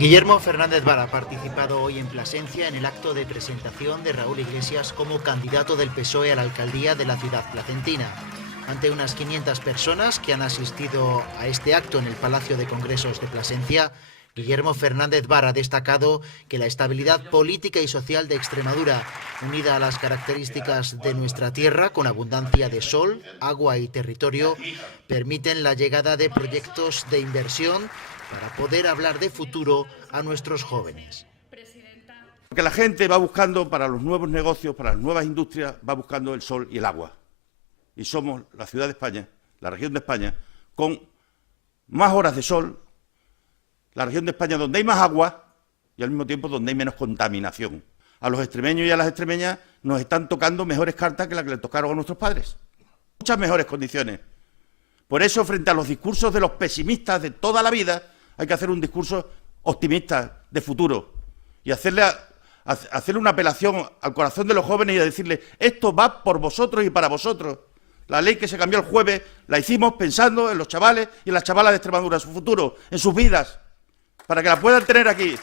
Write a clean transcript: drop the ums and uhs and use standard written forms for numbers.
Guillermo Fernández Vara ha participado hoy en Plasencia en el acto de presentación de Raúl Iglesias como candidato del PSOE a la alcaldía de la ciudad placentina. Ante unas 500 personas que han asistido a este acto en el Palacio de Congresos de Plasencia, Guillermo Fernández Vara ha destacado que la estabilidad política y social de Extremadura, unida a las características de nuestra tierra, con abundancia de sol, agua y territorio, permiten la llegada de proyectos de inversión para poder hablar de futuro a nuestros jóvenes. Porque la gente va buscando para los nuevos negocios, para las nuevas industrias, va buscando el sol y el agua. Y somos la ciudad de España, la región de España, con más horas de sol, la región de España donde hay más agua y al mismo tiempo donde hay menos contaminación. A los extremeños y a las extremeñas nos están tocando mejores cartas que las que le tocaron a nuestros padres. Muchas mejores condiciones. Por eso, frente a los discursos de los pesimistas de toda la vida, hay que hacer un discurso optimista de futuro y hacerle una apelación al corazón de los jóvenes y a decirles, esto va por vosotros y para vosotros. La ley que se cambió el jueves la hicimos pensando en los chavales y en las chavalas de Extremadura, en su futuro, en sus vidas, para que la puedan tener aquí.